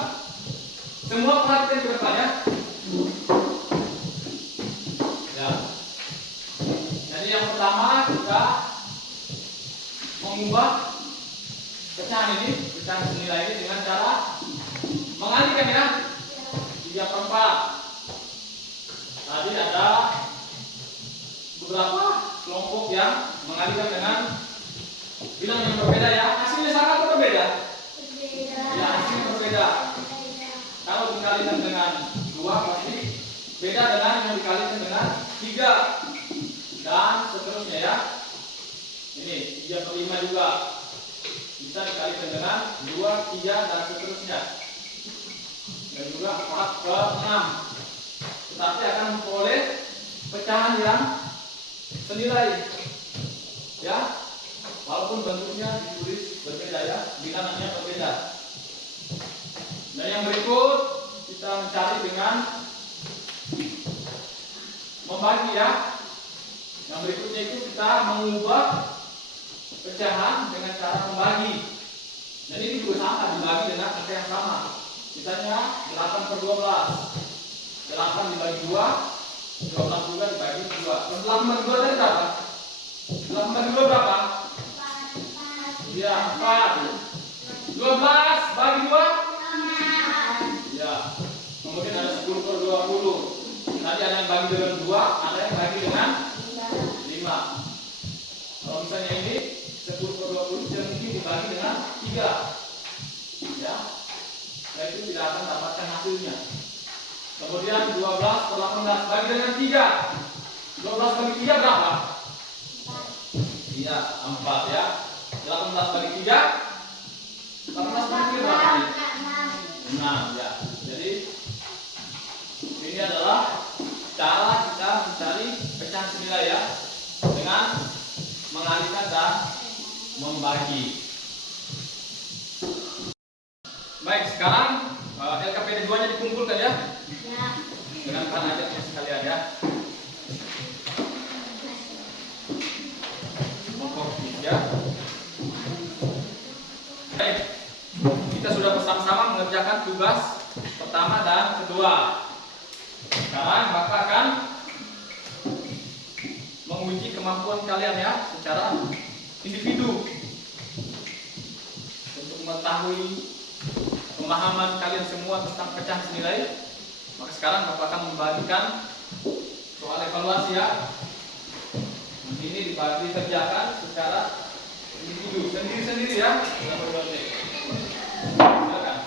Semua perhatikan ke depan ya. Ya. Jadi yang pertama kita mengubah pecahan ini, pecahan senilai ini dengan cara mengalihkan ya. 3 per 4. Tadi ada beberapa kelompok yang mengalihkan dengan bilang yang berbeda ya. Hasilnya sama atau berbeda? Ya, hasilnya berbeda. Kalau dikalikan dengan 2 pasti beda dengan yang dikalikan dengan 3 dan seterusnya ya. Ini 3 per 5 juga bisa dikalikan dengan 2, 3 dan seterusnya. Dan juga 4 per 6. Tetapi akan memperoleh pecahan yang senilai ya. Walaupun bentuknya ditulis berbeda ya, bilangannya berbeda. Dan yang berikut kita mencari dengan membagi ya. Yang berikutnya itu kita mengubah pecahan dengan cara membagi. Dan ini juga sama, dibagi dengan angka yang sama. Misalnya 8 per 12. 8 dibagi 2, 12 juga dibagi 2. 8 per 2 tadi berapa? 8 per 2 berapa? Ya, 4. 12 bagi 2? Ya. Kemudian ada 10 per 20. Tadi ada yang bagi dengan 2, ada yang bagi dengan 5. Kalau misalnya ini 10 per 20 tidak mungkin dibagi dengan 3. Ya. Nah itu tidak akan dapatkan hasilnya. Kemudian 12 per 18 bagi dengan 3. 12 bagi 3 berapa? Iya, 4 ya. 18 bagi 3. 18 bagi 3 berapa? 6 ya. Jadi ini adalah cara kita mencari pecahan senilai ya, dengan mengalihkan dan membagi. Baik, sekarang LKPD 2-nya dikumpulkan ya. Dengan penajatnya sekalian ya. Kelompok 3. Baik, kita sudah bersama-sama mengerjakan tugas pertama dan kedua. Sekarang Bapak akan menguji kemampuan kalian ya secara individu untuk mengetahui pemahaman kalian semua tentang pecahan senilai. Maka sekarang Bapak akan membagikan soal evaluasi ya. Ini dikerjakan secara individu, sendiri-sendiri ya. Silakan.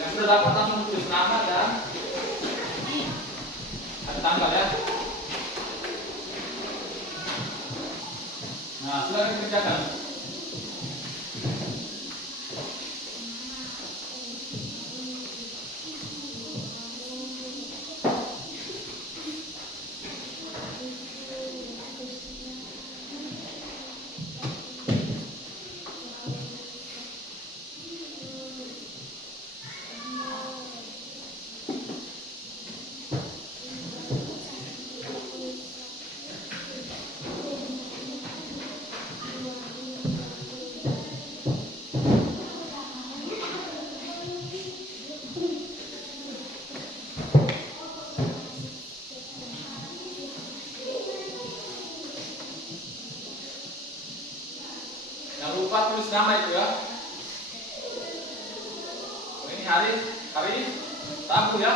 Yang sudah dapat langsung tulis nama dan ada tanggal ya. Nah, silakan dikerjakan. tulis nama itu ya. Ini hari Rabu ya.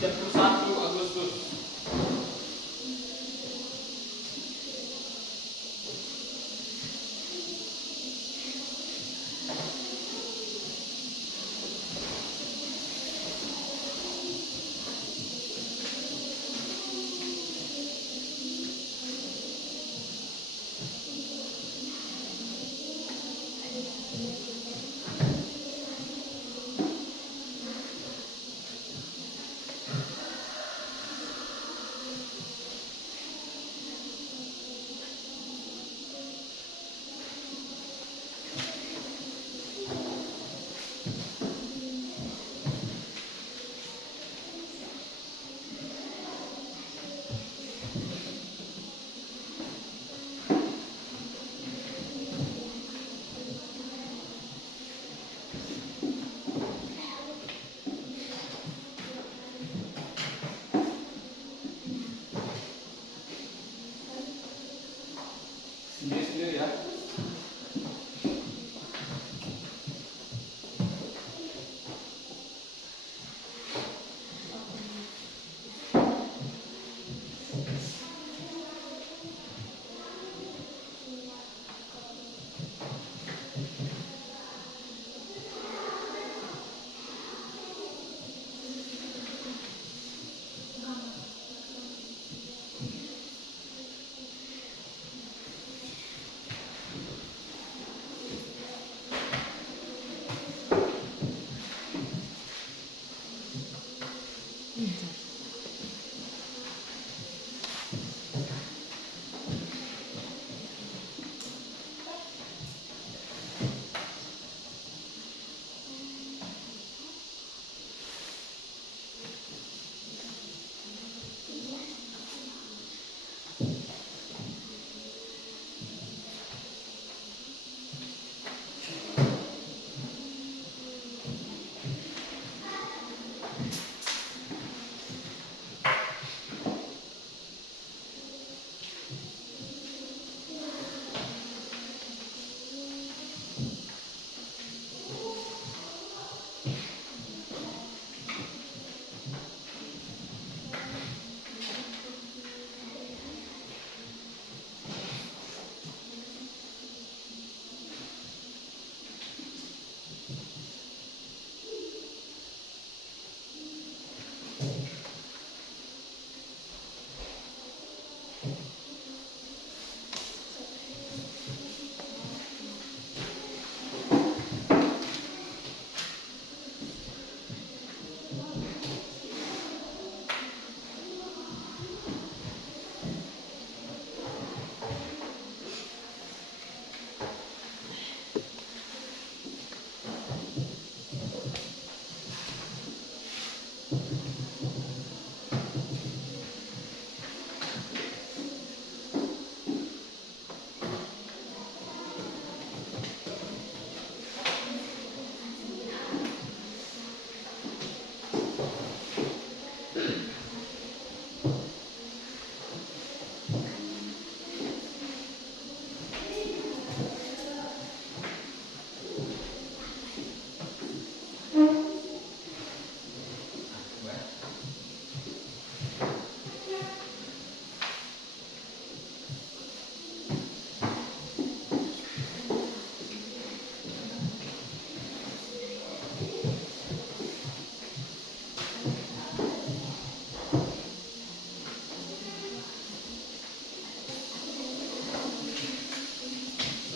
31 Agustus. Sendiri ya.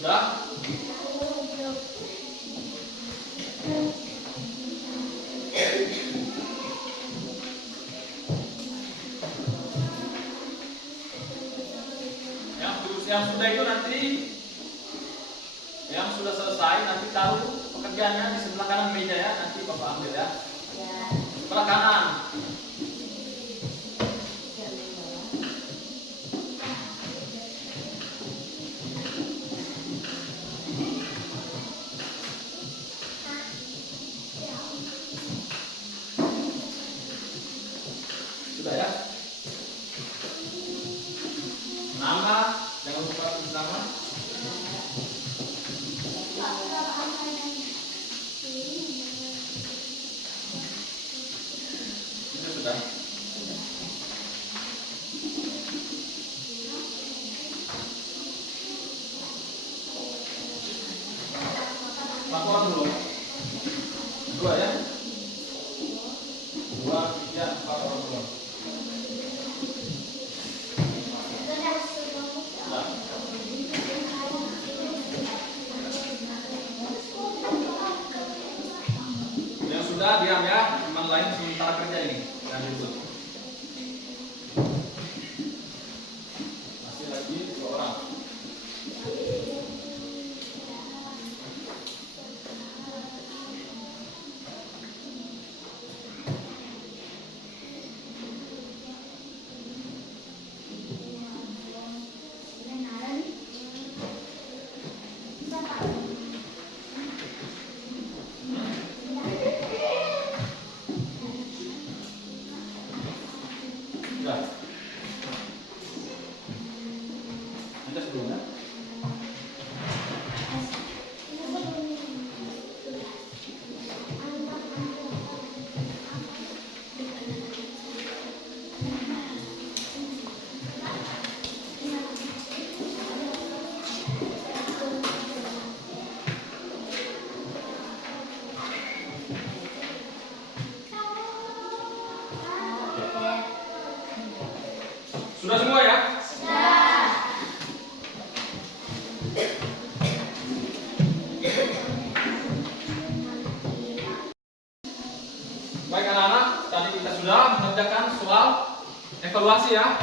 Sudah? Yang sudah itu nanti, yang sudah selesai nanti taruh pekerjaannya di sebelah kanan meja ya, nanti Bapak ambil ya. Sebelah kanan. Sudah ya? Nama, jangan lupa tulis nama. laporan dulu. 2 ya. 2, 3, 4 orang dulu. Nah. Yang sudah diam ya, teman lain sementara kerja ini. Jangan ribut. Masih lagi 2 orang. Sudah. Nanti sebelumnya. Sudah semua ya? Baik anak-anak, tadi kita sudah mengerjakan soal evaluasi ya.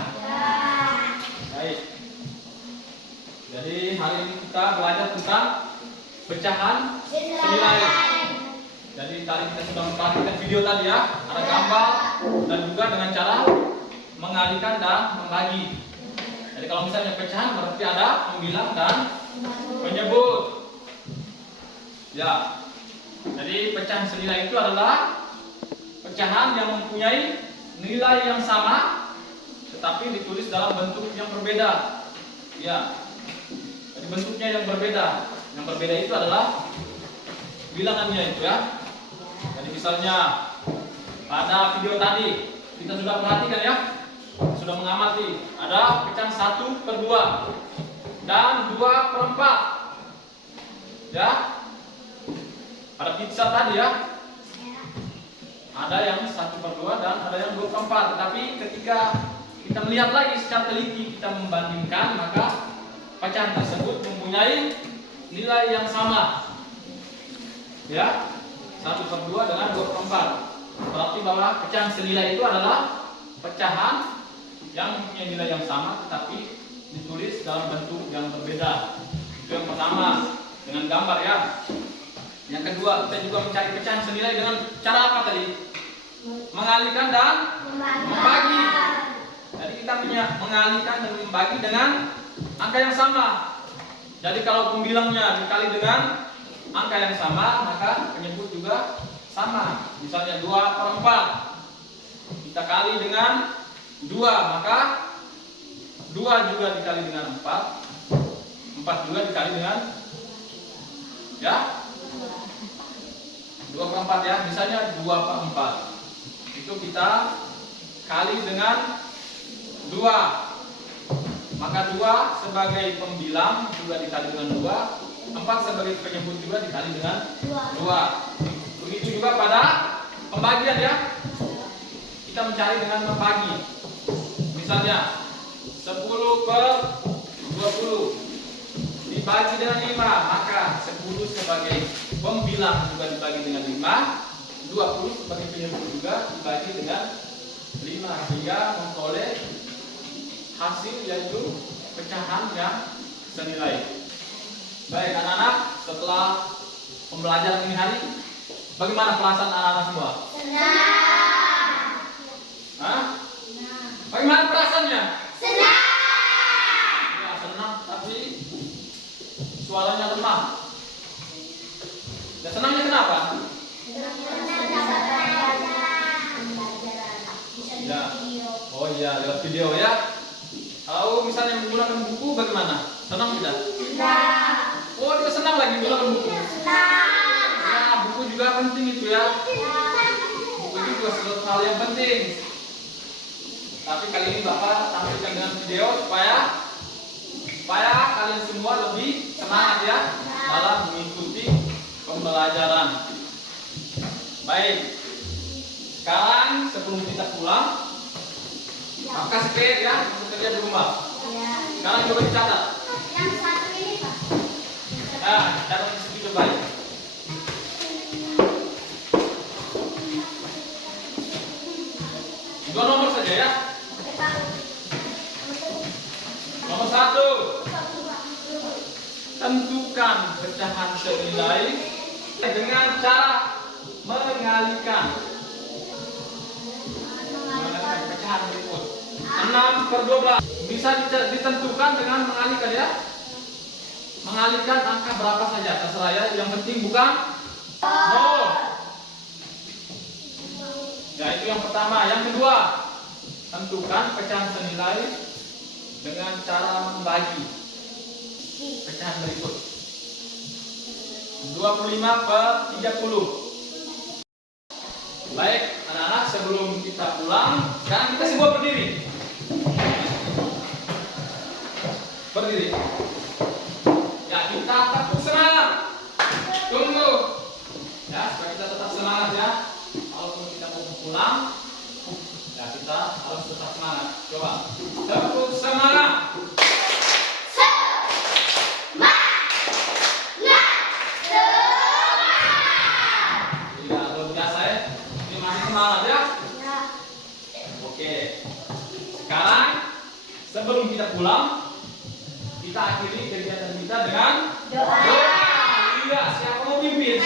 Baik. Jadi hari ini kita belajar tentang pecahan senilai. Jadi tadi kita sudah memperhatikan video tadi ya, ada gambar dan juga dengan cara mengalihkan dan membagi. Jadi kalau misalnya pecahan berarti ada pembilang dan penyebut. Ya. Jadi pecahan senilai itu adalah pecahan yang mempunyai nilai yang sama tetapi ditulis dalam bentuk yang berbeda. Ya. Jadi bentuknya yang berbeda. Yang berbeda itu adalah bilangannya itu ya. Jadi misalnya pada video tadi kita sudah perhatikan ya, sudah mengamati ada pecahan 1/2 dan 2/4 ya. Pada pizza tadi ya ada yang 1/2 dan ada yang 2/4, tetapi ketika kita melihat lagi secara teliti, kita membandingkan, maka pecahan tersebut mempunyai nilai yang sama ya, 1/2 dengan 2/4. Berarti bahwa pecahan senilai itu adalah pecahan yang mempunyai nilai yang sama tetapi ditulis dalam bentuk yang berbeda. Itu yang pertama, dengan gambar ya. Yang kedua, kita juga mencari pecahan senilai dengan cara apa tadi? Mengalihkan dan membagi. Jadi kita mengalihkan dan membagi dengan angka yang sama. Jadi kalau pembilangnya dikali dengan angka yang sama, maka penyebut juga sama. Misalnya 2/4 kita kali dengan 2, maka 2 juga dikali dengan 4, 4 juga dikali dengan ya 2/4 ya. Misalnya 2/4 itu kita kali dengan 2, maka 2 sebagai pembilang juga dikali dengan 2, 4 sebagai penyebut juga dikali dengan 2. Begitu juga pada pembagian ya, kita mencari dengan membagi. Misalnya 10/20 dibagi dengan 5, maka 10 sebagai pembilang juga dibagi dengan 5, 20 sebagai penyebut juga dibagi dengan 5, sehingga memperoleh hasil yaitu pecahan yang senilai. Baik anak-anak, setelah pembelajaran ini hari, bagaimana perasaan anak-anak semua? Senang. Hah? Bagaimana perasaannya? Senang. Ya, senang, tapi suaranya lemah. Dan senangnya kenapa? Ya. Oh iya, lewat video ya. Kalau misalnya menggunakan buku bagaimana? Senang tidak? Senang. Oh, dia senang lagi menggunakan buku. Senang. Ya, buku juga penting itu ya. Buku itu juga sesuatu hal yang penting. Tapi kali ini Bapak tampilkan dengan video supaya kalian semua lebih semangat ya dalam mengikuti pembelajaran. pelajaran. Baik. Sekarang sebelum kita pulang, maka sekalian ya untuk kerja di rumah. Sekarang coba dicatat. Yang satu ini Pak. Nah, catat di situ baik. Dua nomor saja ya. Nomor 1. Tentukan pecahan senilai dengan cara mengalihkan pecahan berikut. 6/12 bisa ditentukan dengan mengalihkan ya. Mengalihkan angka berapa saja terserah ya. Yang penting bukan 0. Ya, itu yang pertama. Yang kedua, tentukan pecahan senilai dengan cara membagi pecahan berikut. 25/30. Baik, anak-anak, sebelum kita pulang, sekarang kita semua berdiri. Berdiri. Ya, kita tetap semangat. Tunggu. Ya, supaya kita tetap semangat ya. Walaupun kita mau pulang, ya kita harus tetap semangat. Coba. Tetap semangat. Iya, luar biasa ya. Ini masih semangat ya. Oke. Sekarang sebelum kita pulang, kita akhiri kegiatan kita dengan doa. Iya, siapa mau pimpin?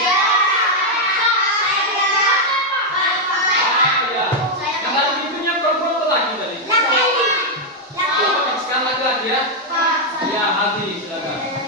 Yang ada pimpinnya perempuan lagi tadi. Sekarang laki-laki ya. Ya, Hadi, silakan.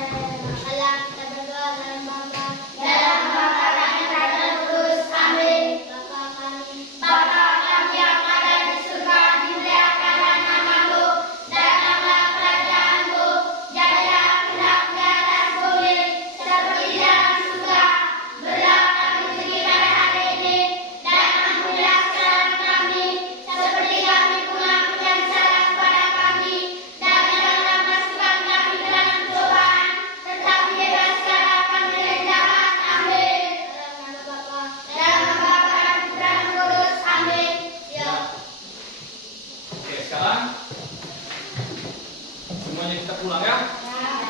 Semuanya kita pulang ya.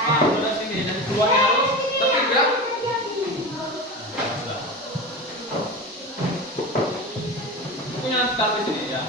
Nah, udah sini dan keluarnya harus tertib ya. Bukunya nanti taruh di sini ya.